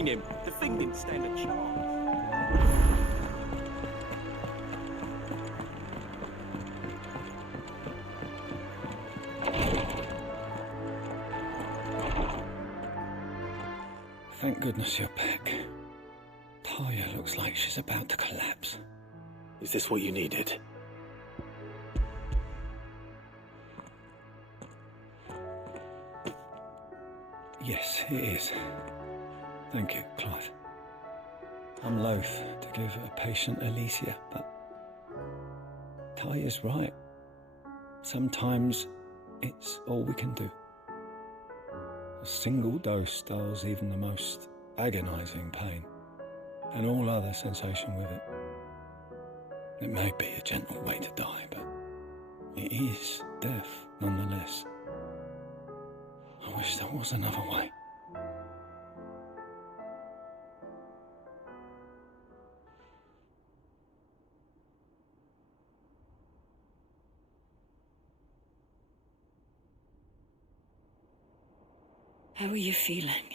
seen him. The thing didn't stand a chance. Thank goodness you're back. Talia looks like she's about to collapse. Is this what you needed? Yes, it is. Thank you, Clive. I'm loath to give a patient Alicia, but Talia's right. Sometimes it's all we can do. A single dose dulls even the most agonizing pain, and all other sensation with it. It may be a gentle way to die, but it is death nonetheless. I wish there was another way. How are you feeling?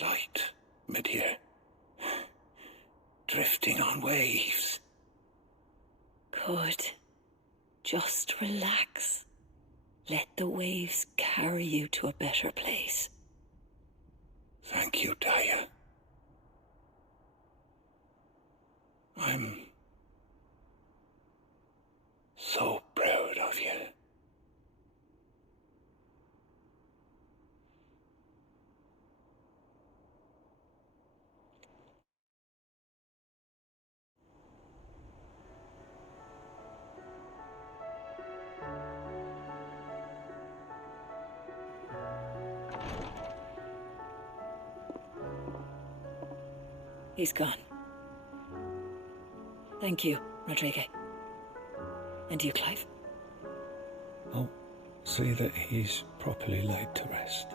Light, mid-here. Drifting on waves. Good. Just relax. Let the waves carry you to a better place. Thank you, Talia. I'm so proud of you. He's gone. Thank you, Rodrigo. And you, Clive? I'll see that he's properly laid to rest.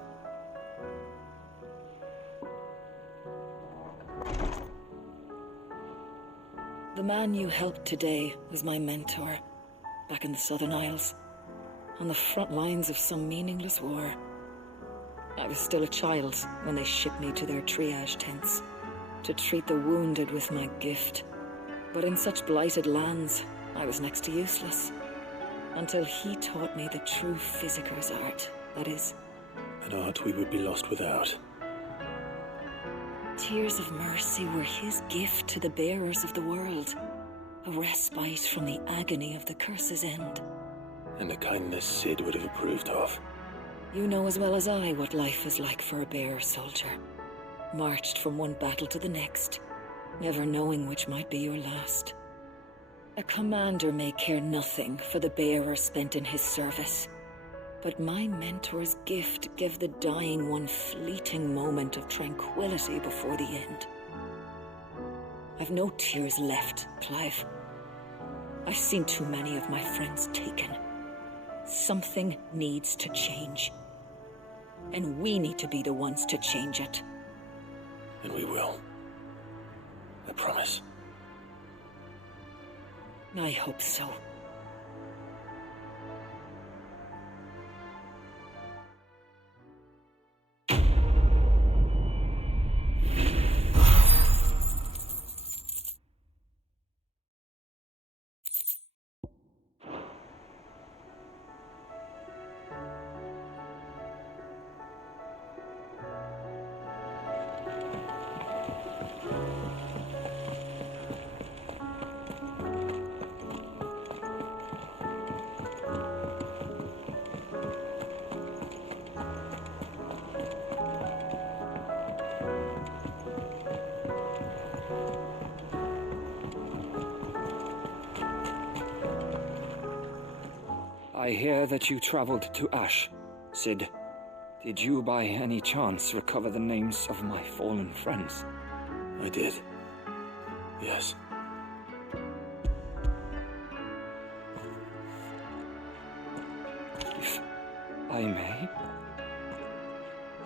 The man you helped today was my mentor, back in the Southern Isles, on the front lines of some meaningless war. I was still a child when they shipped me to their triage tents, to treat the wounded with my gift. But in such blighted lands, I was next to useless. Until he taught me the true physicker's art, that is. An art we would be lost without. Tears of mercy were his gift to the bearers of the world. A respite from the agony of the curse's end. And a kindness Sid would have approved of. You know as well as I what life is like for a bearer soldier. Marched from one battle to the next, never knowing which might be your last. A commander may care nothing for the bearer spent in his service, but my mentor's gift gave the dying one fleeting moment of tranquility before the end. I've no tears left, Clive. I've seen too many of my friends taken. Something needs to change. And we need to be the ones to change it. And we will. I promise. I hope so. I hear that you traveled to Ash, Sid. Did you by any chance recover the names of my fallen friends? I did. Yes. If I may?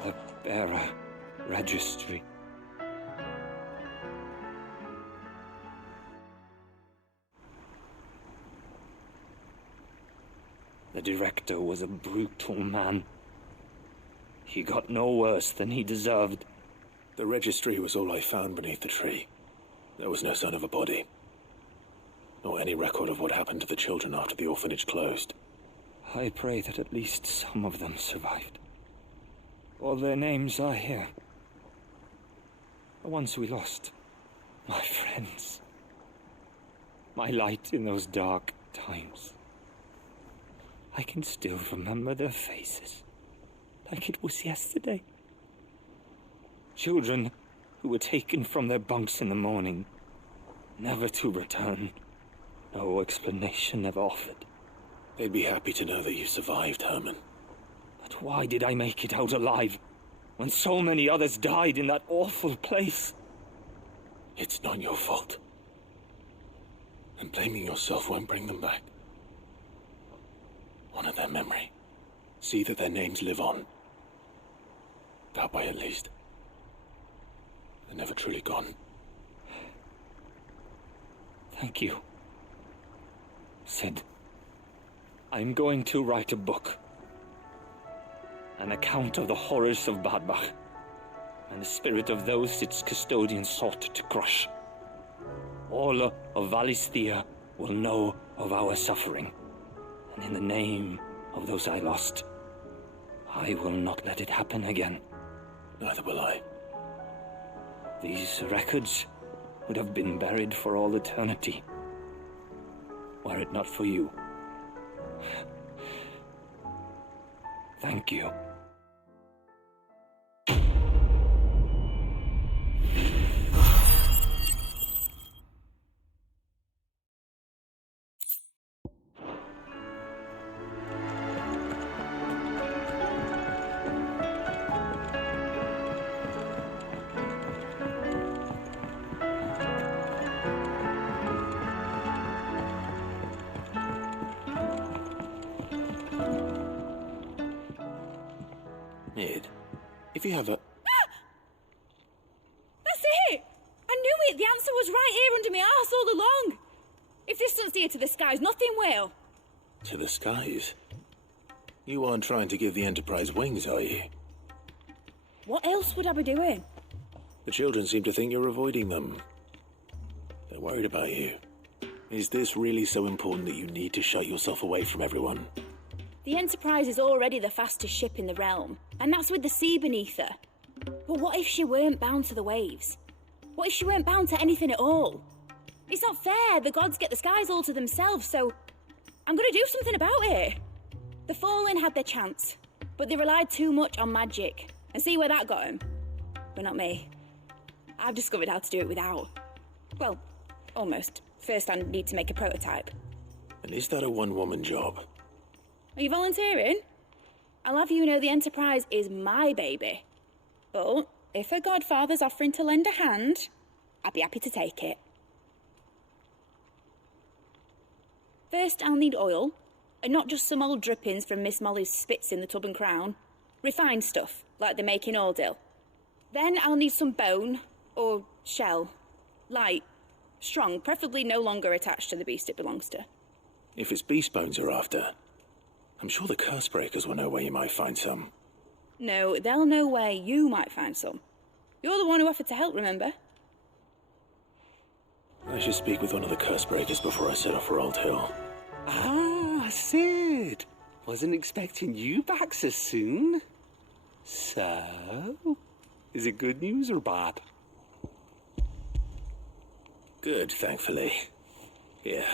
The bearer registry. The director was a brutal man. He got no worse than he deserved. The registry was all I found beneath the tree. There was no sign of a body, nor any record of what happened to the children after the orphanage closed. I pray that at least some of them survived. All their names are here. The ones we lost. My friends. My light in those dark times. I can still remember their faces, like it was yesterday. Children who were taken from their bunks in the morning, never to return. No explanation ever offered. They'd be happy to know that you survived, Herman. But why did I make it out alive, when so many others died in that awful place? It's not your fault. And blaming yourself won't bring them back. Honor their memory. See that their names live on. That way, at least. They're never truly gone. Thank you. Sid, I'm going to write a book. An account of the horrors of Badbach, and the spirit of those its custodians sought to crush. All of Valisthea will know of our suffering, and in the name of those I lost, I will not let it happen again. Neither will I. These records would have been buried for all eternity, were it not for you. Thank you. Ned, if you have a... That's it! I knew it! The answer was right here under my arse all along! If this doesn't steer to the skies, nothing will! To the skies? You aren't trying to give the Enterprise wings, are you? What else would I be doing? The children seem to think you're avoiding them. They're worried about you. Is this really so important that you need to shut yourself away from everyone? The Enterprise is already the fastest ship in the realm, and that's with the sea beneath her. But what if she weren't bound to the waves? What if she weren't bound to anything at all? It's not fair, the gods get the skies all to themselves, so I'm gonna do something about it. The Fallen had their chance, but they relied too much on magic, and see where that got them? But not me. I've discovered how to do it without. Well, almost. First I need to make a prototype. And is that a one-woman job? Are you volunteering? I'll have you know the Enterprise is my baby. But if a godfather's offering to lend a hand, I'd be happy to take it. First, I'll need oil, and not just some old drippings from Miss Molly's spits in the Tub and Crown. Refined stuff, like they make in Ordil. Then I'll need some bone, or shell. Light, strong, preferably no longer attached to the beast it belongs to. If it's beast bones you're after, I'm sure the curse breakers will know where you might find some. No, they'll know where you might find some. You're the one who offered to help, remember? I should speak with one of the curse breakers before I set off for Old Hill. Ah, Sid. Wasn't expecting you back so soon. So, is it good news or bad? Good, thankfully. Here.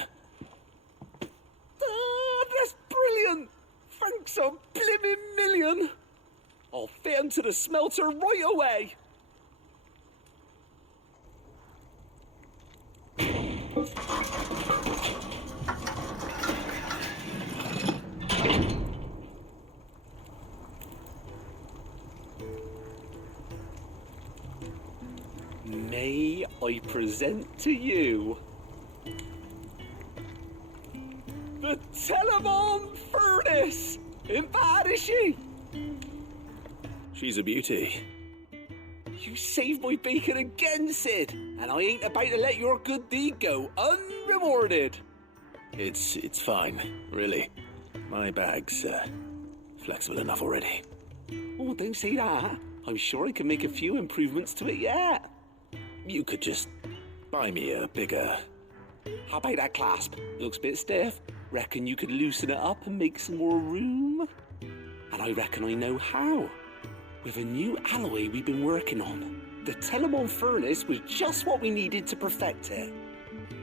Ah, that's brilliant. Thanks a blimmin' million. I'll fit 'em to the smelter right away. May I present to you the Telemon Furnace? Ain't bad, is she? She's a beauty. You saved my bacon again, Sid, and I ain't about to let your good deed go unrewarded. It's fine, really. My bag's flexible enough already. Oh, don't say that. I'm sure I can make a few improvements to it yet. You could just buy me a bigger... How about that clasp? Looks a bit stiff. Reckon you could loosen it up and make some more room? And I reckon I know how. With a new alloy we've been working on. The Telemon furnace was just what we needed to perfect it.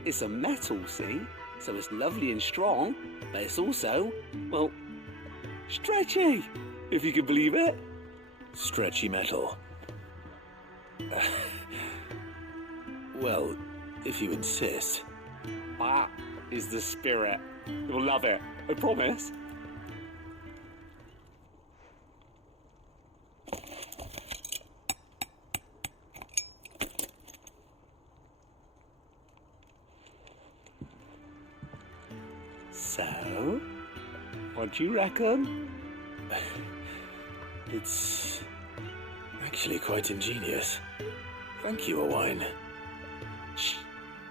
It's a metal, see? So it's lovely and strong, but it's also, well, stretchy, if you can believe it. Stretchy metal. Well, if you insist. That is the spirit. You'll love it, I promise. So, what do you reckon? It's actually quite ingenious. Thank you, Owain. Shh,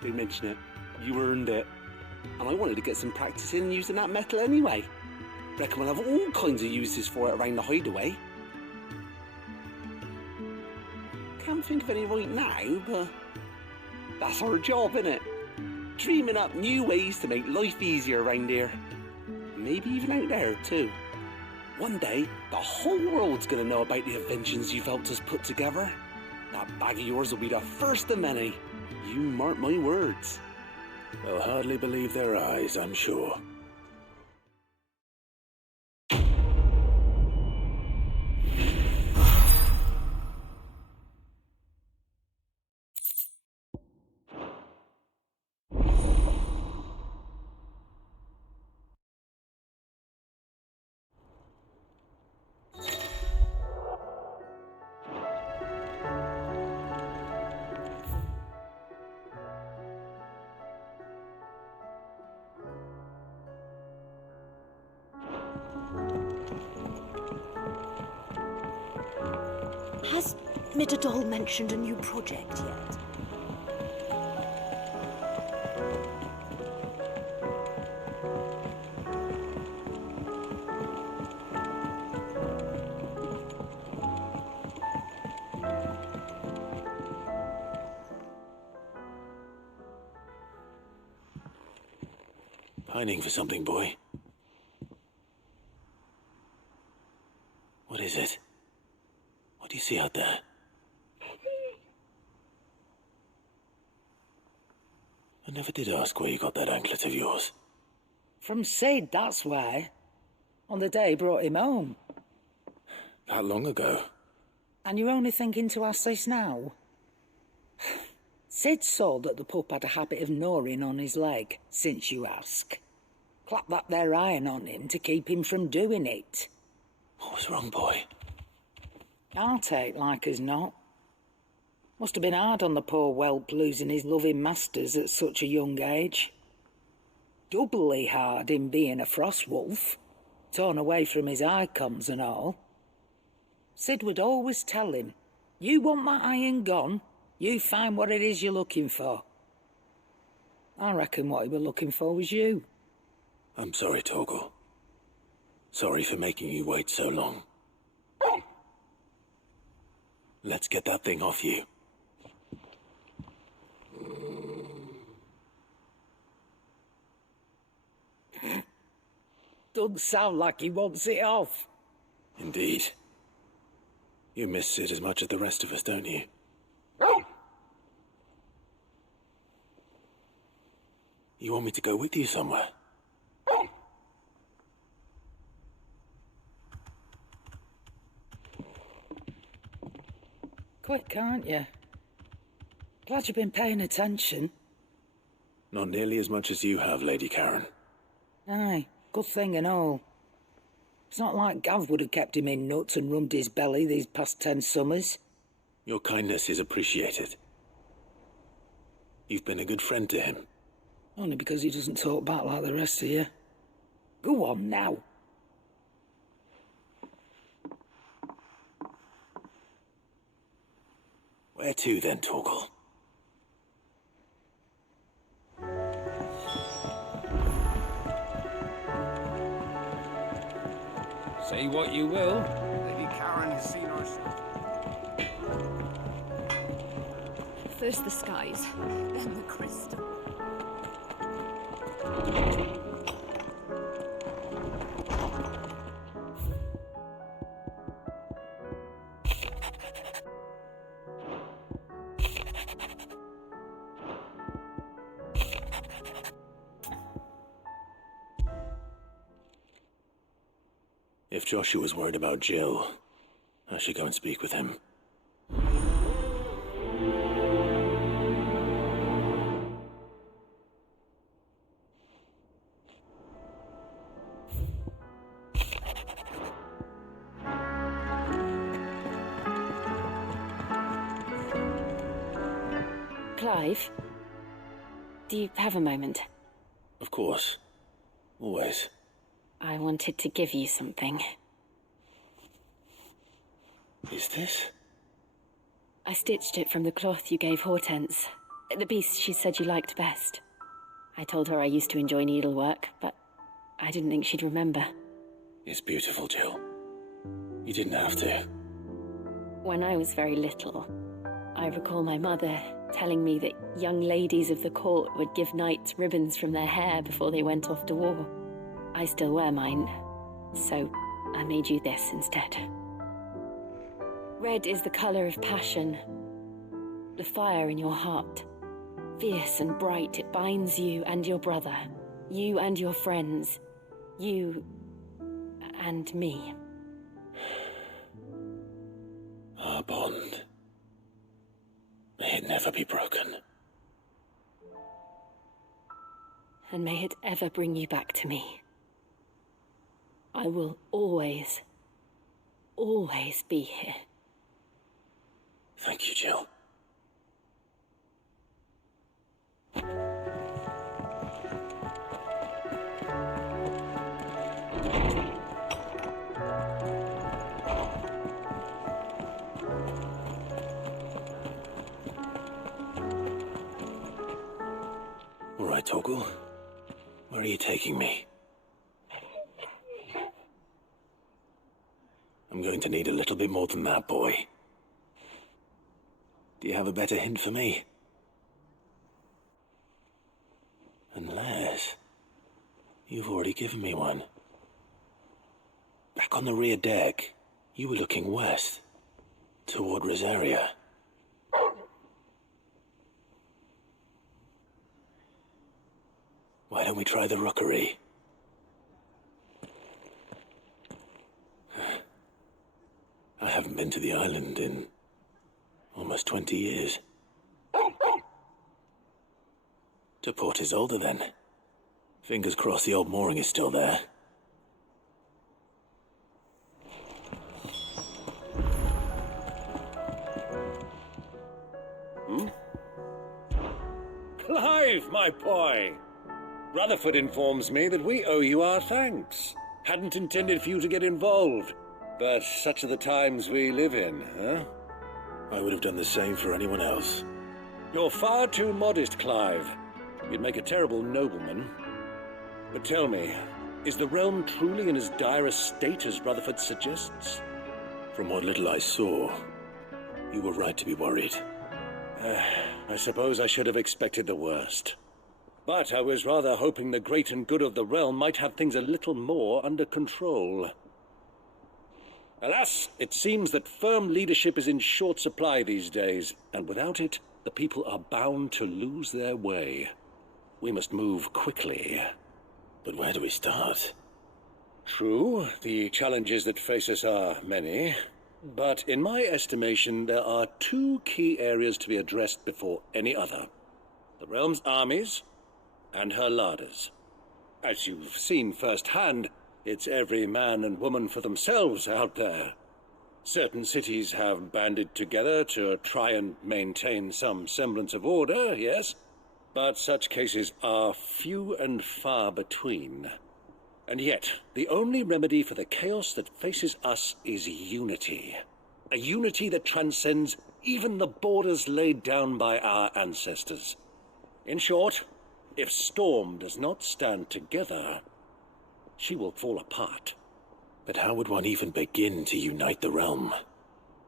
don't mention it. You earned it. And I wanted to get some practice in using that metal anyway. Reckon we'll have all kinds of uses for it around the hideaway. Can't think of any right now, but that's our job, innit? Dreaming up new ways to make life easier around here. Maybe even out there, too. One day, the whole world's gonna know about the inventions you've helped us put together. That bag of yours will be the first of many. You mark my words. They'll hardly believe their eyes, I'm sure. Has Midadol mentioned a new project yet? Pining for something, boy. What is it? What do you see out there? I never did ask where you got that anklet of yours. From Sid, that's why. On the day he brought him home. That long ago? And you're only thinking to ask this now? Sid saw that the pup had a habit of gnawing on his leg, since you ask. Clap that there iron on him to keep him from doing it. What was wrong, boy? I'll take like as not. Must have been hard on the poor whelp losing his loving masters at such a young age. Doubly hard in being a frost wolf, torn away from his icons and all. Sid would always tell him, you want that iron gone, you find what it is you're looking for. I reckon what he was looking for was you. I'm sorry, Torgal. Sorry for making you wait so long. Let's get that thing off you. Doesn't sound like he wants it off. Indeed. You miss Sid as much as the rest of us, don't you? You want me to go with you somewhere? Quick, aren't you? Glad you've been paying attention. Not nearly as much as you have, Lady Karen. Aye, good thing and all. It's not like Gav would have kept him in nuts and rubbed his belly these past 10 summers. Your kindness is appreciated. You've been a good friend to him. Only because he doesn't talk back like the rest of you. Go on now. Where to then, Torgal? Say what you will. Lady Karen has seen herself. First the skies, then the crystal. If Joshua's worried about Jill, I should go and speak with him. Clive, do you have a moment? Of course. Always. I wanted to give you something. Is this? I stitched it from the cloth you gave Hortense. The piece she said you liked best. I told her I used to enjoy needlework, but I didn't think she'd remember. It's beautiful, Jill. You didn't have to. When I was very little, I recall my mother telling me that young ladies of the court would give knights ribbons from their hair before they went off to war. I still wear mine, so I made you this instead. Red is the colour of passion, the fire in your heart. Fierce and bright, it binds you and your brother, you and your friends, you and me. Our bond. May it never be broken. And may it ever bring you back to me. I will always, always be here. Thank you, Jill. All right, Toggle. Where are you taking me? I'm going to need a little bit more than that, boy. Do you have a better hint for me? Unless you've already given me one. Back on the rear deck, you were looking west, toward Rosaria. Why don't we try the rookery? I haven't been to the island in almost 20 years. To Port Isolde, then. Fingers crossed the old mooring is still there. Clive, my boy! Rutherford informs me that we owe you our thanks. Hadn't intended for you to get involved, but such are the times we live in, huh? I would have done the same for anyone else. You're far too modest, Clive. You'd make a terrible nobleman. But tell me, is the realm truly in as dire a state as Rutherford suggests? From what little I saw, you were right to be worried. I suppose I should have expected the worst. But I was rather hoping the great and good of the realm might have things a little more under control. Alas, it seems that firm leadership is in short supply these days, and without it, the people are bound to lose their way. We must move quickly. But where do we start? True, the challenges that face us are many, but in my estimation, there are two key areas to be addressed before any other. The realm's armies and her larders. As you've seen firsthand, it's every man and woman for themselves out there. Certain cities have banded together to try and maintain some semblance of order, yes, but such cases are few and far between. And yet, the only remedy for the chaos that faces us is unity. A unity that transcends even the borders laid down by our ancestors. In short, if Storm does not stand together, she will fall apart. But how would one even begin to unite the realm?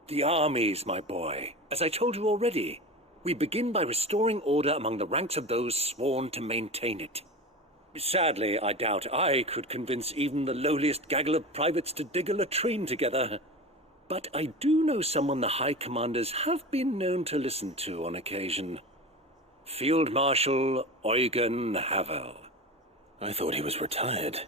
The armies, my boy. As I told you already, we begin by restoring order among the ranks of those sworn to maintain it. Sadly, I doubt I could convince even the lowliest gaggle of privates to dig a latrine together. But I do know someone the High Commanders have been known to listen to on occasion. Field Marshal Eugen Havel. I thought he was retired.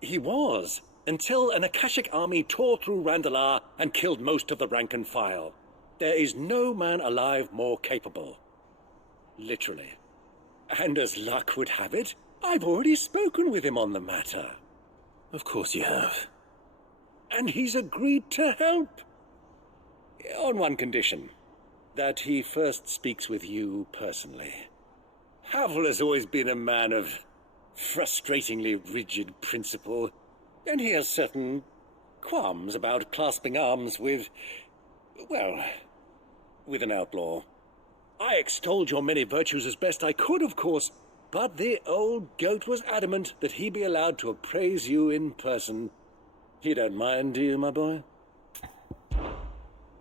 He was, until an Akashic army tore through Randalar and killed most of the rank and file. There is no man alive more capable. Literally. And as luck would have it, I've already spoken with him on the matter. Of course you have. And he's agreed to help. On one condition. That he first speaks with you personally. Havel has always been a man of frustratingly rigid principle, and he has certain qualms about clasping arms with, well, with an outlaw. I extolled your many virtues as best I could, of course, but the old goat was adamant that he be allowed to appraise you in person. You don't mind, do you, my boy?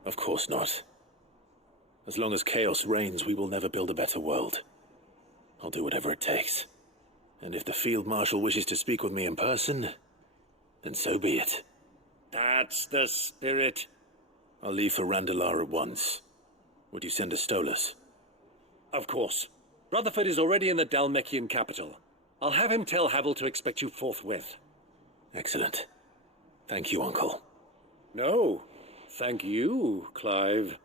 Of course not. As long as chaos reigns, we will never build a better world. I'll do whatever it takes. And if the Field Marshal wishes to speak with me in person, then so be it. That's the spirit. I'll leave for Randalar at once. Would you send a Stolas? Of course. Rutherford is already in the Dalmekian capital. I'll have him tell Havel to expect you forthwith. Excellent. Thank you, Uncle. No, thank you, Clive.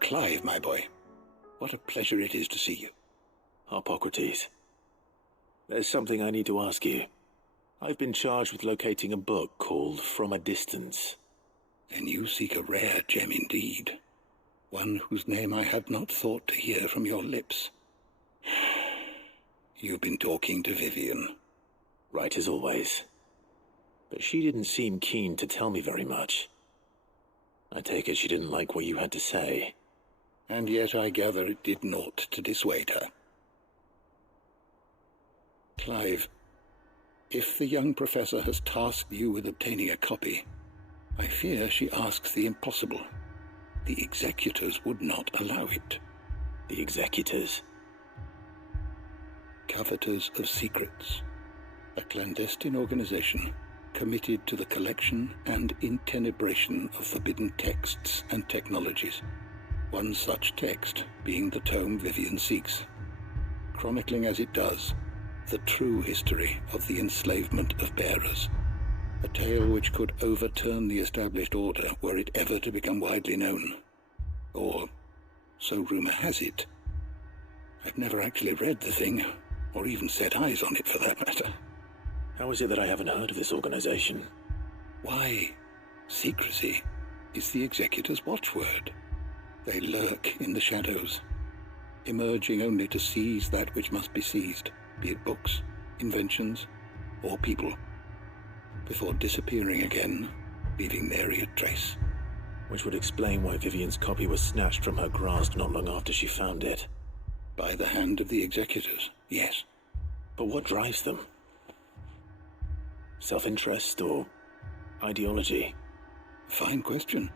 Clive, my boy. What a pleasure it is to see you. Harpocrates. There's something I need to ask you. I've been charged with locating a book called From a Distance. Then you seek a rare gem indeed. One whose name I had not thought to hear from your lips. You've been talking to Vivian. Right as always. But she didn't seem keen to tell me very much. I take it she didn't like what you had to say. And yet I gather it did naught to dissuade her. Clive, if the young professor has tasked you with obtaining a copy, I fear she asks the impossible. The executors would not allow it. The executors? Coveters of Secrets. A clandestine organization committed to the collection and intenebration of forbidden texts and technologies. One such text being the tome Vivian seeks, chronicling as it does the true history of the enslavement of bearers, a tale which could overturn the established order were it ever to become widely known. Or, so rumor has it. I've never actually read the thing, or even set eyes on it for that matter. How is it that I haven't heard of this organization? Why, secrecy is the executor's watchword. They lurk in the shadows, emerging only to seize that which must be seized, be it books, inventions, or people, before disappearing again, leaving nary a trace. Which would explain why Vivian's copy was snatched from her grasp not long after she found it. By the hand of the executors, yes. But what drives them? Self-interest or ideology? Fine question.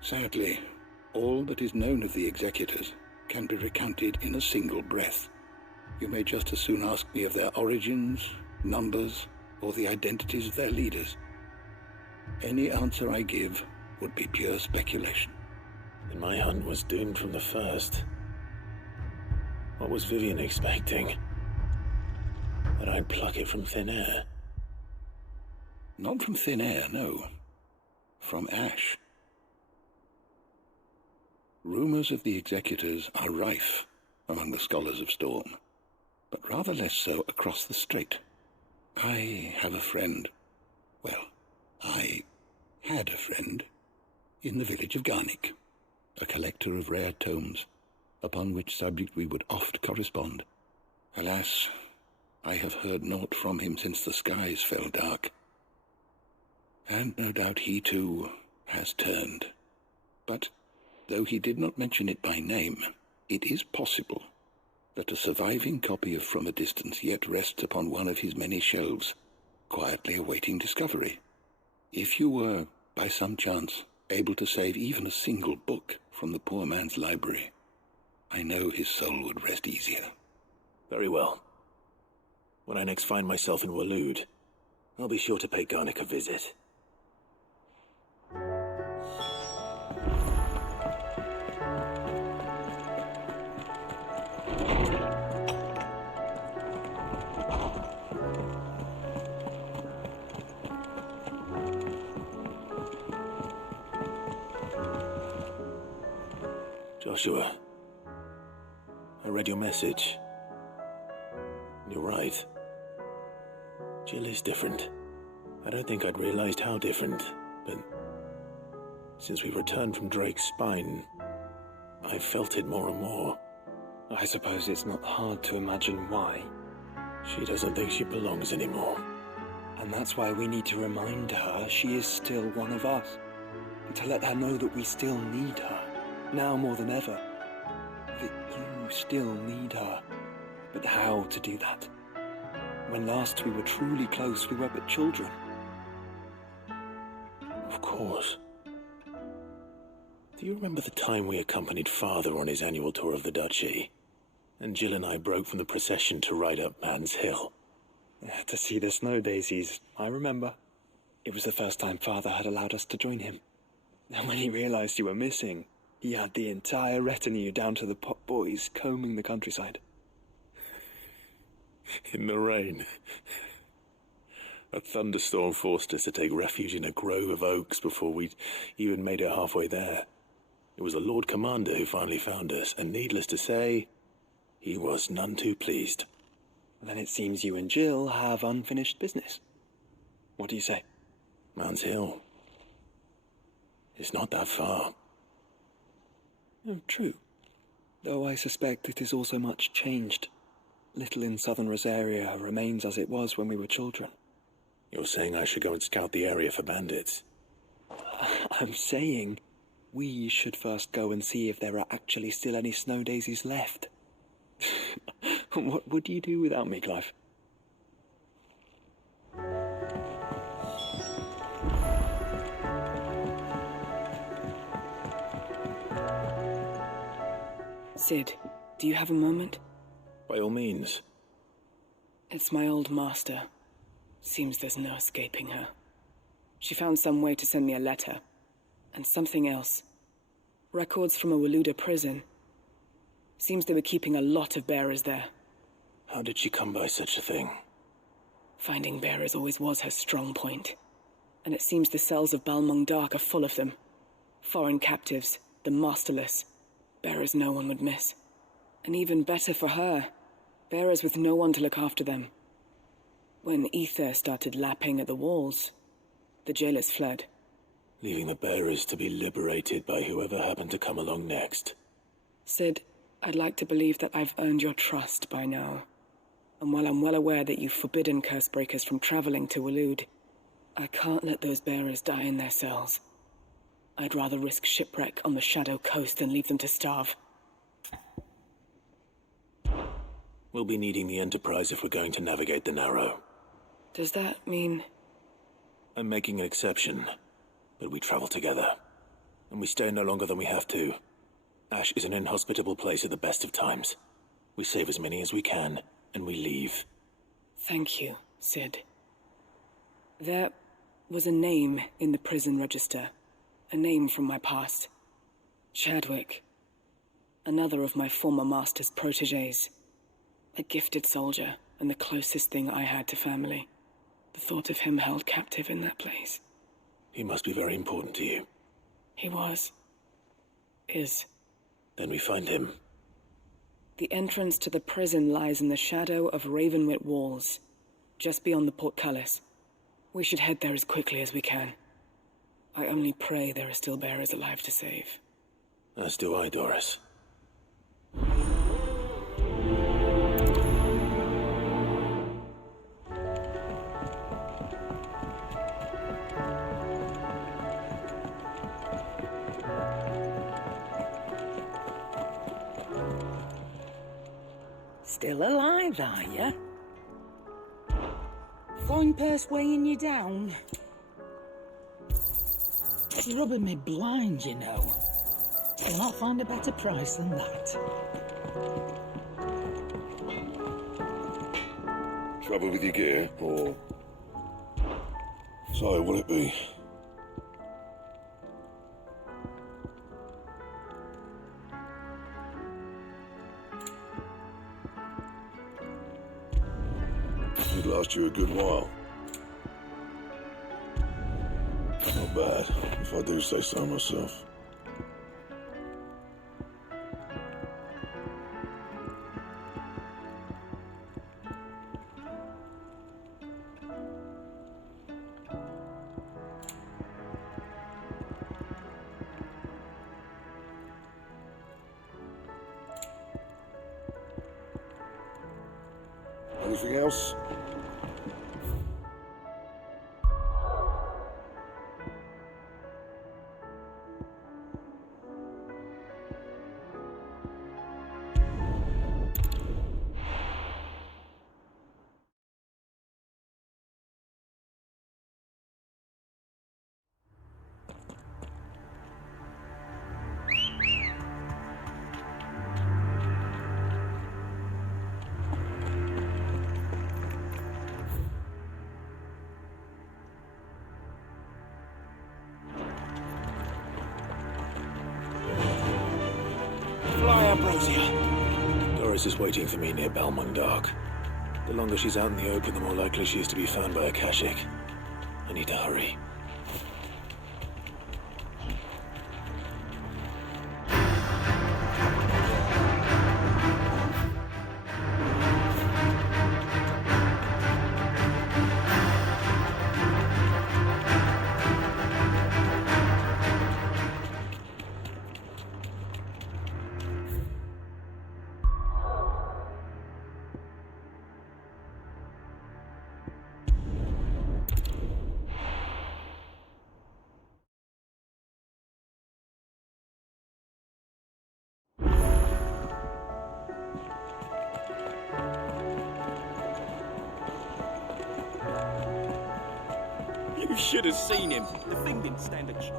Sadly, all that is known of the executors can be recounted in a single breath. You may just as soon ask me of their origins, numbers, or the identities of their leaders. Any answer I give would be pure speculation. Then my hunt was doomed from the first. What was Vivian expecting? That I'd pluck it from thin air? Not from thin air, no. From ash. Rumors of the executors are rife among the scholars of Storm, but rather less so across the strait. I have a friend. Well, I had a friend in the village of Garnick, a collector of rare tomes, upon which subject we would oft correspond. Alas, I have heard naught from him since the skies fell dark. And no doubt he too has turned. But though he did not mention it by name, it is possible that a surviving copy of From a Distance yet rests upon one of his many shelves, quietly awaiting discovery. If you were, by some chance, able to save even a single book from the poor man's library, I know his soul would rest easier. Very well. When I next find myself in Waloed, I'll be sure to pay Garnick a visit. Joshua, I read your message. You're right. Jill is different. I don't think I'd realized how different, but since we returned from Drake's spine, I've felt it more and more. I suppose it's not hard to imagine why. She doesn't think she belongs anymore. And that's why we need to remind her she is still one of us. And to let her know that we still need her, now more than ever. That you still need her. But how to do that? When last we were truly close, we were but children. Of course. Do you remember the time we accompanied Father on his annual tour of the Duchy? And Jill and I broke from the procession to ride up Man's Hill. To see the snow daisies, I remember. It was the first time Father had allowed us to join him. And when he realized you were missing, he had the entire retinue down to the pot boys combing the countryside. In the rain. A thunderstorm forced us to take refuge in a grove of oaks before we'd even made it halfway there. It was the Lord Commander who finally found us, and needless to say, he was none too pleased. Then it seems you and Jill have unfinished business. What do you say? Man's Hill. It's not that far. Oh, true. Though I suspect it is also much changed. Little in southern Rosaria remains as it was when we were children. You're saying I should go and scout the area for bandits? I'm saying we should first go and see if there are actually still any snow daisies left. What would you do without me, Clive? Sid, do you have a moment? By all means. It's my old master. Seems there's no escaping her. She found some way to send me a letter. And something else. Records from a Waluda prison. Seems they were keeping a lot of bearers there. How did she come by such a thing? Finding bearers always was her strong point. And it seems the cells of Balmung Dark are full of them. Foreign captives, the masterless. Bearers no one would miss. And even better for her, bearers with no one to look after them. When ether started lapping at the walls, the jailers fled. Leaving the bearers to be liberated by whoever happened to come along next. Sid, I'd like to believe that I've earned your trust by now. And while I'm well aware that you've forbidden Cursebreakers from traveling to Waloed, I can't let those bearers die in their cells. I'd rather risk shipwreck on the Shadow Coast than leave them to starve. We'll be needing the Enterprise if we're going to navigate the Narrow. Does that mean... I'm making an exception, but we travel together. And we stay no longer than we have to. Ash is an inhospitable place at the best of times. We save as many as we can, and we leave. Thank you, Sid. There was a name in the prison register. A name from my past. Chadwick. Another of my former master's protégés. A gifted soldier, and the closest thing I had to family. The thought of him held captive in that place. He must be very important to you. He was. Is. Then we find him. The entrance to the prison lies in the shadow of Ravenwit Walls, just beyond the portcullis. We should head there as quickly as we can. I only pray there are still bearers alive to save. As do I, Doris. Still alive, are you? Coin purse weighing you down? It's rubbing me blind, you know. You'll not find a better price than that. Trouble with your gear, or... So, will it be? It'd last you a good while. Not bad, if I do say so myself. Anything else? Fly up, Rosia. Doris is waiting for me near Balmung Dark. The longer she's out in the open, the more likely she is to be found by a Kashik. I need to hurry. You should have seen him. The thing didn't stand a chance.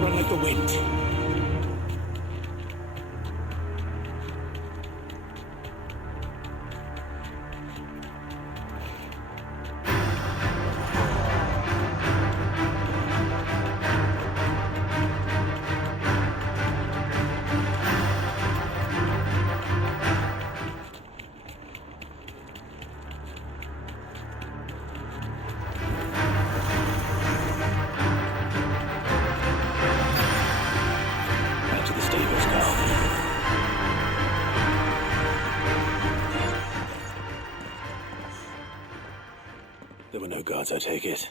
Run like the wind. There were no guards, I take it.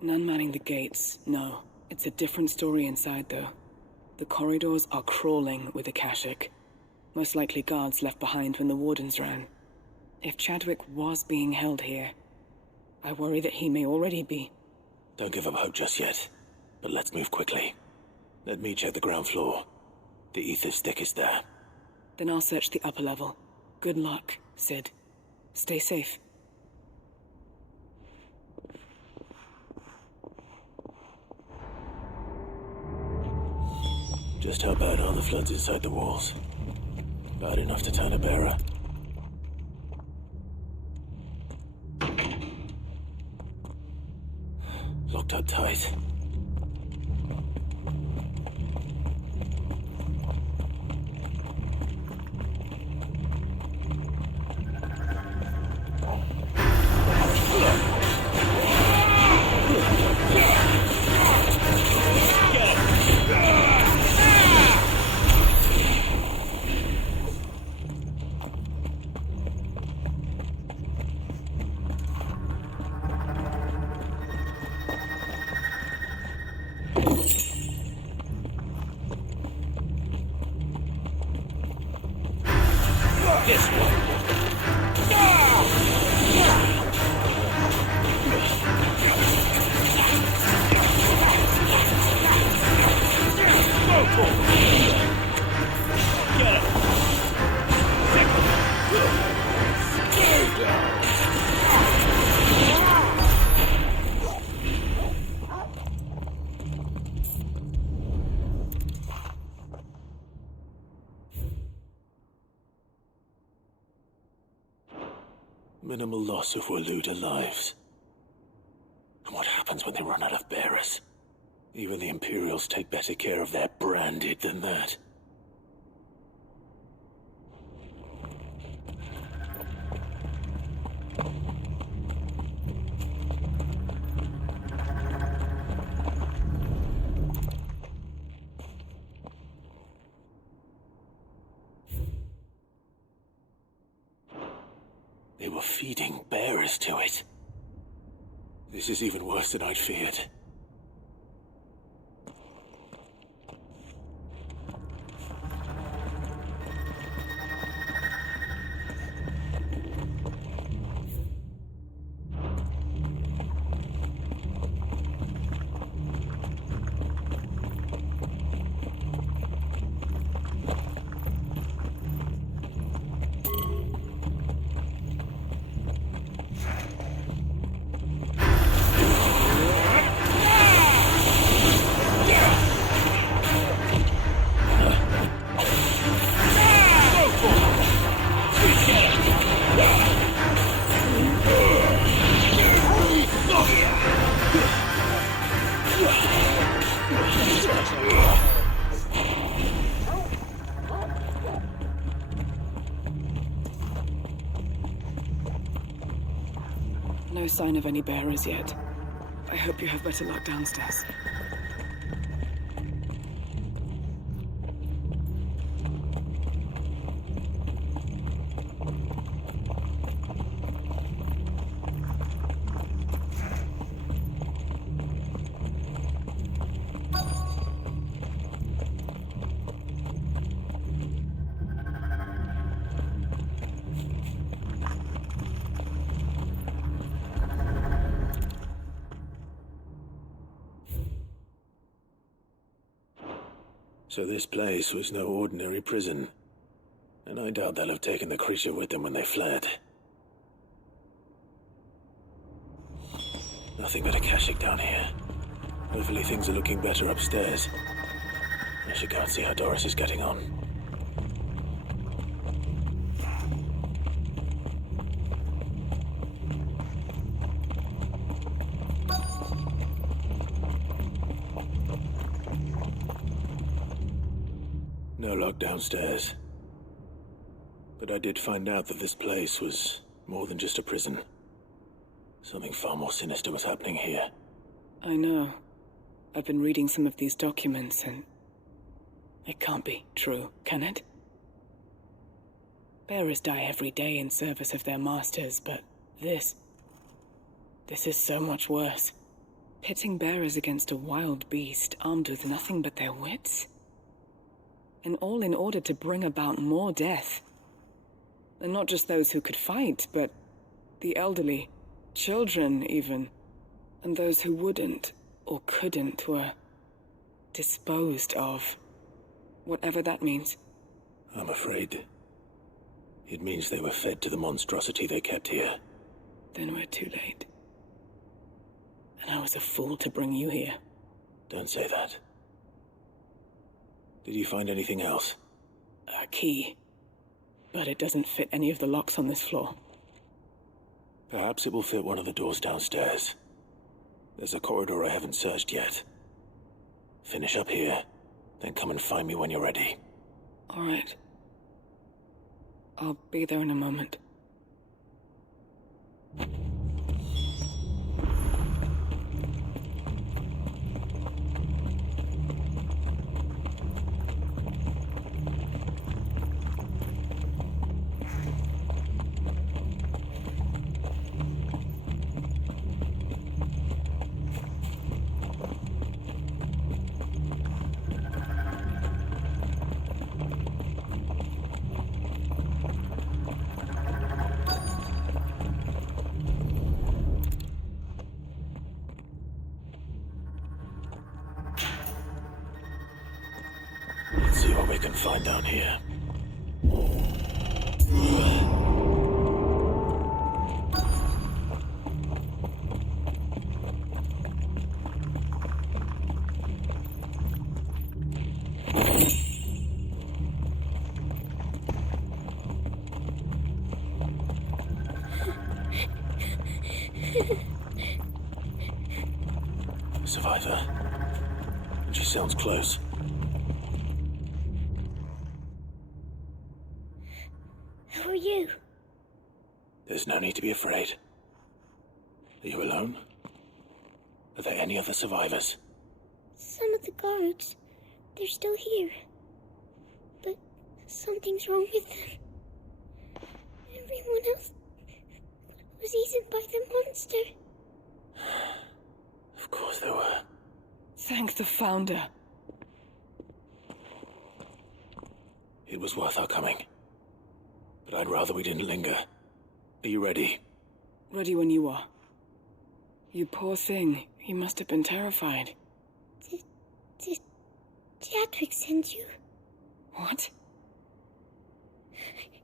None manning the gates, no. It's a different story inside, though. The corridors are crawling with the Kashik. Most likely guards left behind when the wardens ran. If Chadwick was being held here, I worry that he may already be. Don't give up hope just yet, but let's move quickly. Let me check the ground floor. The ether's thickest there. Then I'll search the upper level. Good luck, Sid. Stay safe. Just how bad are the floods inside the walls? Bad enough to turn a bearer. Locked up tight. Minimal loss of Waluda lives. And what happens when they run out of bearers? Even the Imperials take better care of their branded than that. They were feeding bearers to it. This is even worse than I'd feared. No sign of any bearers yet. I hope you have better luck downstairs. So this place was no ordinary prison. And I doubt they'll have taken the creature with them when they fled. Nothing but a Kashyyyk down here. Hopefully things are looking better upstairs. I should go and see how Doris is getting on. No lock downstairs. But I did find out that this place was more than just a prison. Something far more sinister was happening here. I know. I've been reading some of these documents and... it can't be true, can it? Bearers die every day in service of their masters, but this is so much worse. Pitting bearers against a wild beast armed with nothing but their wits? And all in order to bring about more death. And not just those who could fight, but the elderly, children even, and those who wouldn't or couldn't were disposed of. Whatever that means. I'm afraid It means they were fed to the monstrosity they kept here. Then we're too late. And I was a fool to bring you here. Don't say that. Did you find anything else? A key. But it doesn't fit any of the locks on this floor. Perhaps it will fit one of the doors downstairs. There's a corridor I haven't searched yet. Finish up here, then come and find me when you're ready. All right. I'll be there in a moment. Let's see what we can find down here. Survivor. She sounds close. Who are you? There's no need to be afraid. Are you alone? Are there any other survivors? Some of the guards. They're still here. But something's wrong with them. Everyone else was eaten by the monster. Of course there were. Thank the Founder. It was worth our coming. But I'd rather we didn't linger. Are you ready? Ready when you are. You poor thing. He must have been terrified. Did Chadwick send you? What?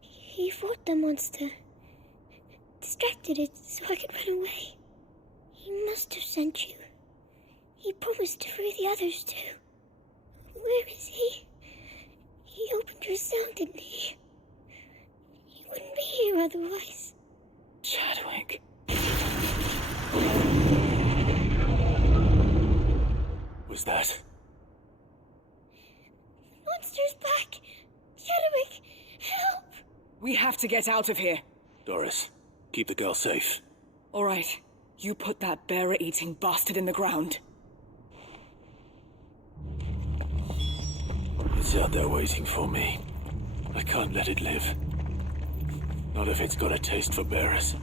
He fought the monster. Distracted it so I could run away. He must have sent you. He promised to free the others too. Where is he? He opened your cell, didn't he? He wouldn't be here otherwise. Chadwick. Was that? Monster's back! Chadwick, help! We have to get out of here. Doris, keep the girl safe. All right. You put that bearer-eating bastard in the ground. It's out there waiting for me. I can't let it live. Not if it's got a taste for bearers.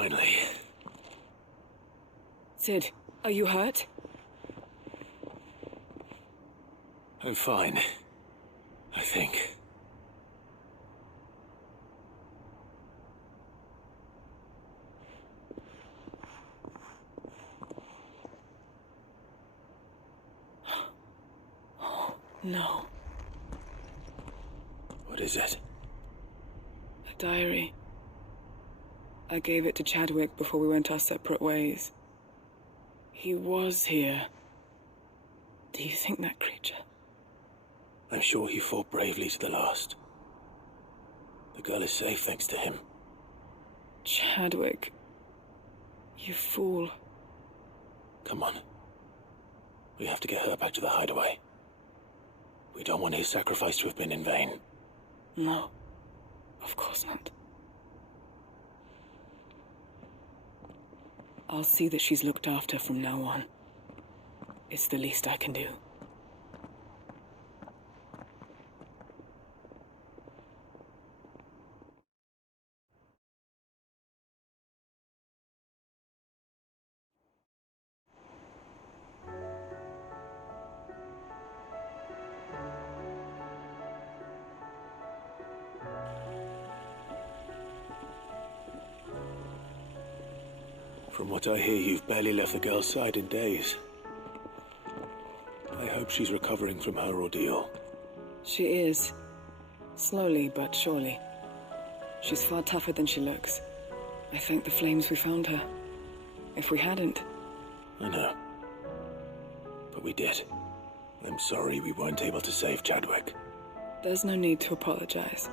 Finally. Sid, are you hurt? I'm fine. I think. Oh, no. What is it? A diary. I gave it to Chadwick before we went our separate ways. He was here. Do you think that creature? I'm sure he fought bravely to the last. The girl is safe thanks to him. Chadwick. You fool. Come on. We have to get her back to the hideaway. We don't want his sacrifice to have been in vain. No. Of course not. I'll see that she's looked after from now on. It's the least I can do. From what I hear, you've barely left the girl's side in days. I hope she's recovering from her ordeal. She is. Slowly but surely. She's far tougher than she looks. I thank the flames we found her. If we hadn't... I know. But we did. I'm sorry we weren't able to save Chadwick. There's no need to apologize.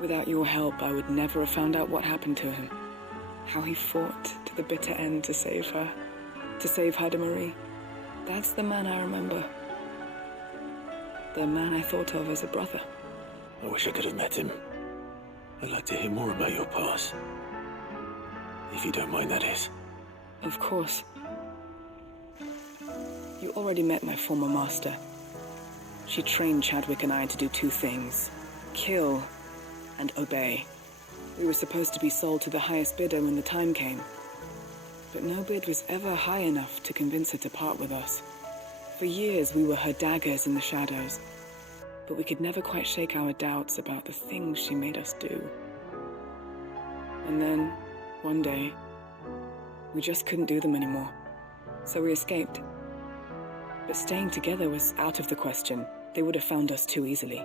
Without your help, I would never have found out what happened to him. How he fought to the bitter end to save her. To save Haida Marie. That's the man I remember. The man I thought of as a brother. I wish I could have met him. I'd like to hear more about your past. If you don't mind, that is. Of course. You already met my former master. She trained Chadwick and I to do two things. Kill and obey. We were supposed to be sold to the highest bidder when the time came. But no bid was ever high enough to convince her to part with us. For years we were her daggers in the shadows. But we could never quite shake our doubts about the things she made us do. And then, one day, we just couldn't do them anymore. So we escaped. But staying together was out of the question. They would have found us too easily.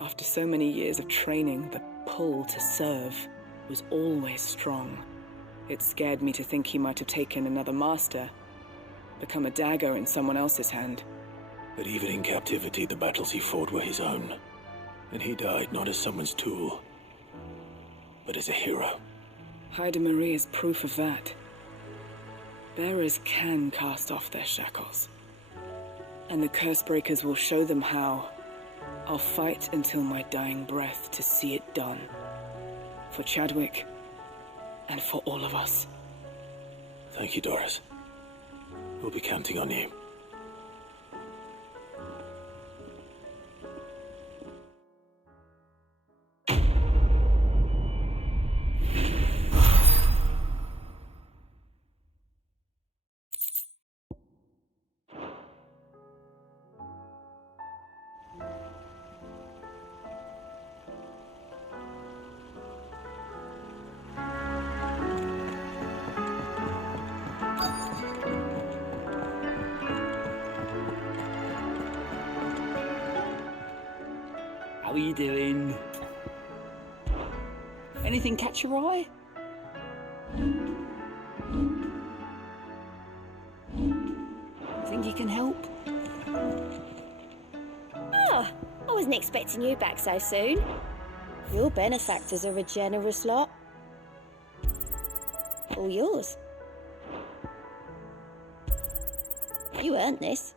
After so many years of training, the pull to serve was always strong. It scared me to think he might have taken another master, become a dagger in someone else's hand. But even in captivity, the battles he fought were his own. And he died not as someone's tool, but as a hero. Haida Marie is proof of that. Bearers can cast off their shackles. And the Cursebreakers will show them how. I'll fight until my dying breath to see it done. For Chadwick, and for all of us. Thank you, Doris. We'll be counting on you. How are you doing? Anything catch your eye? Think you can help? Oh, I wasn't expecting you back so soon. Your benefactors are a generous lot. All yours. You earned this.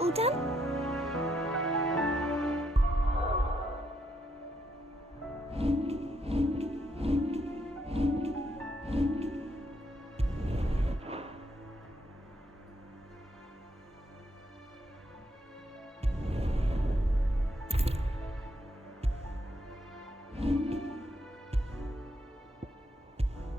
All done?